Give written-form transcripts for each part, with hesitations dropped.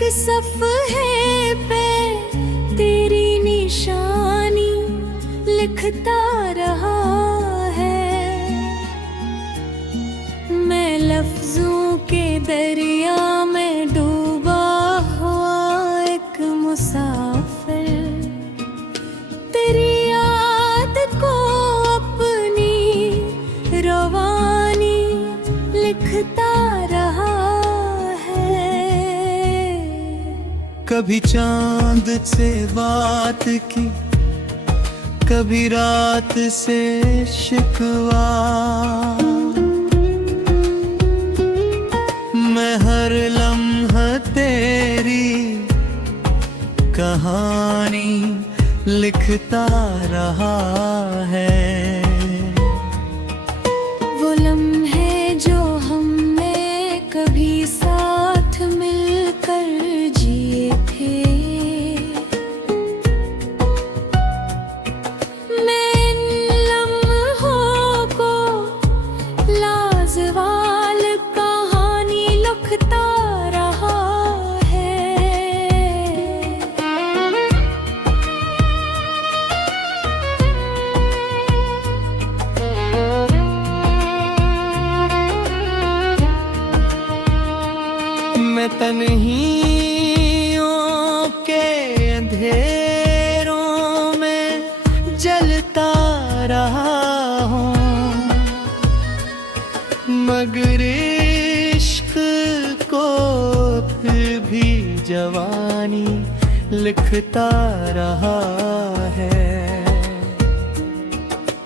एक सफ़हे पे तेरी निशानी लिखता रहा है। मैं लफ्जों के दरिया में डूबा हुआ एक मुसाफिर, तेरी याद को अपनी रवानी लिखता रहा है। कभी चांद से बात की, कभी रात से शिकवा, मैं हर लम्हा तेरी कहानी लिखता रहा है। वो लम्हे जो हमने कभी साथ मिलकर जिए थे, मैं इन लम्हों को लाजवाल कहानी लिखता रहा है। मैं तन्हियों के अंधेरों में जलता रहा हूँ, मगर इश्क को फिर भी जवानी लिखता रहा है।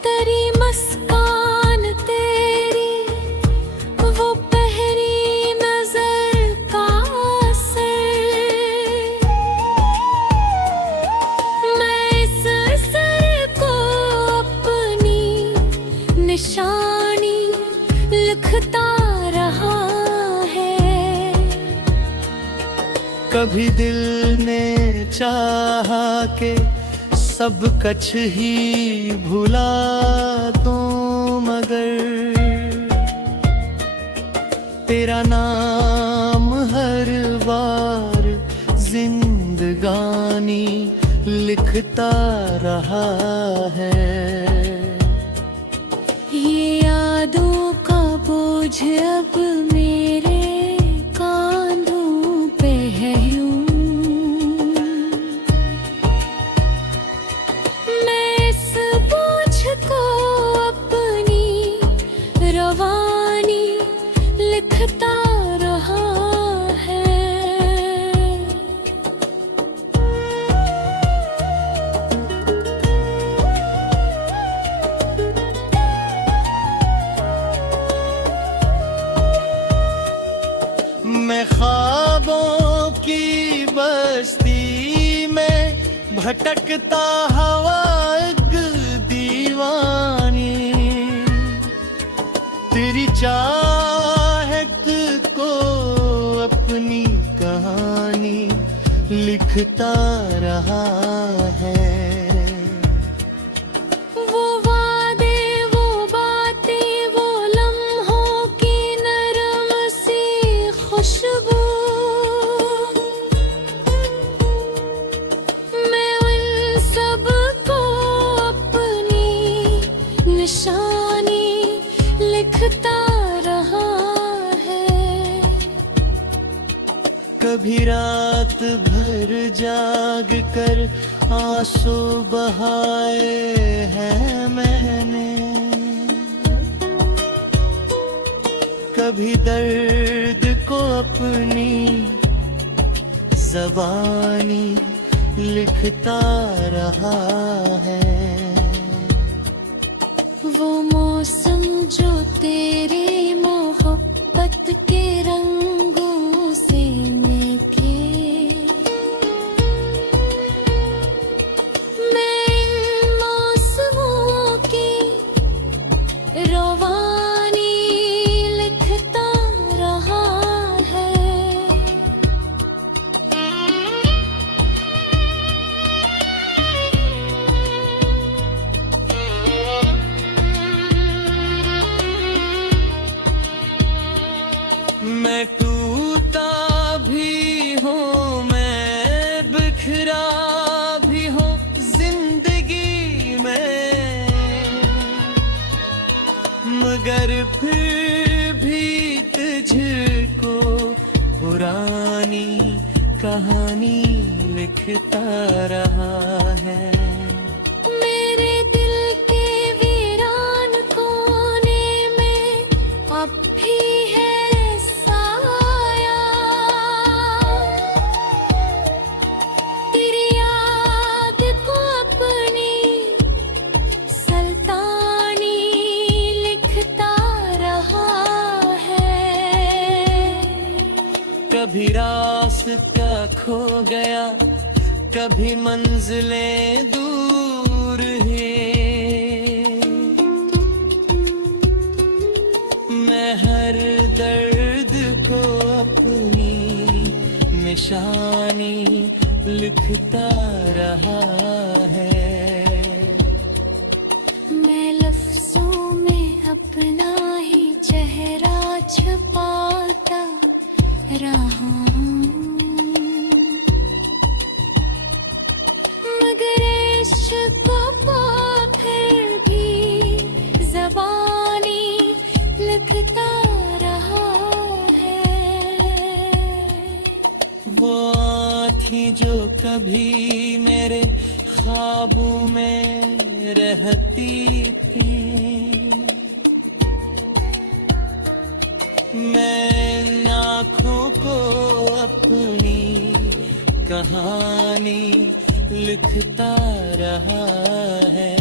तेरी मुस्कान, तेरी वो पहली नजर का असर, मैं इस असर को अपनी निशानी लिखता रहा है। कभी दिल ने चाहा के सब कछ ही भुला दूं, मगर तेरा नाम हर बार जिंदगानी लिखता रहा है। ये यादों का बोझ अब मेरे कांधों पे है यूं, मैं इस बोझ को अपनी रवानी लिखता रहा है। मैं ख्वाबों की बस्ती में भटकता हवा एक दीवानी, तेरी चाहत को अपनी कहानी लिखता रहा है। वो वादे, वो बातें, वो लम्हों की नरम सी खुशबू, मैं उन सब को अपनी निशानी लिखता रहा है। कभी रात भर जाग कर आंसू बहाए हैं मैंने, कभी दर्द को अपनी ज़बानी लिखता रहा है। वो मौसम जो तेरी मोहब्बत के रंगों से महके, मैं इन मौसमों की रवानी लिखता रहा है। बिखरा भी हो जिंदगी में, मगर फिर भी तुझको पुरानी कहानी लिखता रहा है। मेरे दिल के वीरान कोने में अब भी है साया, तेरी याद को अपनी सल्तानी लिखता रहा है। कभी रास्ता खो गया, कभी मंजिलें दूर है, मैं हर दर्द को अपनी निशानी लिखता रहा है। मैं लफ्जों में अपना ही चेहरा छुपाता रहा हूँ, मगर इश्क को फिर भी ज़बानी लिखता रहा है। वो थी जो कभी मेरे ख्वाबों में रहती थी, मैं आँखों को अपनी कहानी लिखता रहा है।